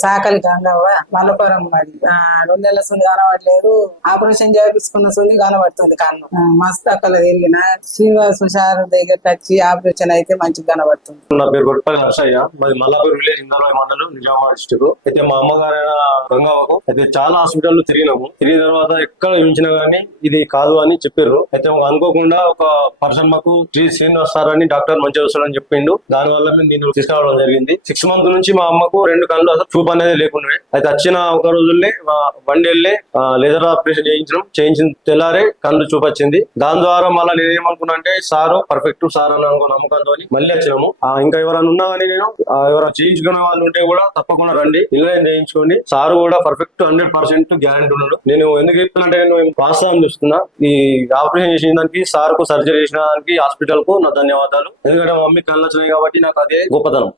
సాకలి గంగవ్వ మల్లపురం మరి 2 నెలల సుంది కనబడలేదు. ఆపరేషన్ చేయించుకున్న సుంది కనబడుతుంది కన్ను. మస్తు అక్కడ తిరిగిన శ్రీనివాస్ సార్ దగ్గరికి వచ్చి ఆపరేషన్ అయితే మంచిగా కనబడుతుంది. నా పేరు గొప్ప నర్సయ్య, మాది మల్లాపూర్ విలేజ్ ఇందర్వాయి మండలం నిజామాబాద్ డిస్ట్రిక్ట్. అయితే మా అమ్మగారైన గంగవ్వకు అయితే చాలా హాస్పిటల్ తిరిగినాము. తిరిగిన తర్వాత ఎక్కడ చూపించినా గానీ ఇది కాదు అని చెప్పారు. అయితే అనుకోకుండా ఒక పర్సన్ మాకు శ్రీనివాస్ సార్ అని డాక్టర్ మంచిగా వస్తాడని చెప్పిండు. దాని వల్ల మేము దీన్ని తీసుకురావడం జరిగింది. 6 మంత్స్ నుంచి మా అమ్మకు 2 కళ్ళు అసలు చూపు అనేది లేకుండా. అయితే వచ్చిన ఒక రోజుల్లో బండి వెళ్ళి లేజర్ ఆపరేషన్ చేయించిన తెల్లారే కళ్ళు చూపు వచ్చింది. దాని ద్వారా మళ్ళీ నేను ఏమనుకున్నా అంటే సారు పర్ఫెక్ట్ సార్ అని అనుకో నమ్మకంతో మళ్ళీ వచ్చినాము. ఇంకా ఎవరైనా ఉన్నా కానీ నేను ఎవరైనా చేయించుకునే వాళ్ళు ఉంటే కూడా తప్పకుండా రండి, ఇలా చేయించుకోండి. సారు కూడా పర్ఫెక్ట్ 100% గ్యారెంటీ ఉన్నాడు. నేను ఎందుకు చెప్తున్నా నేను వాస్తవం చూస్తున్నా. ఈ ఆపరేషన్ చేసిన దానికి సార్ కు సర్జరీ చేసిన దానికి హాస్పిటల్ కు నా ధన్యవాదాలు. ఎందుకంటే మా మమ్మీ కళ్ళు వచ్చినాయి కాబట్టి నాకు అదే గొప్పతనం.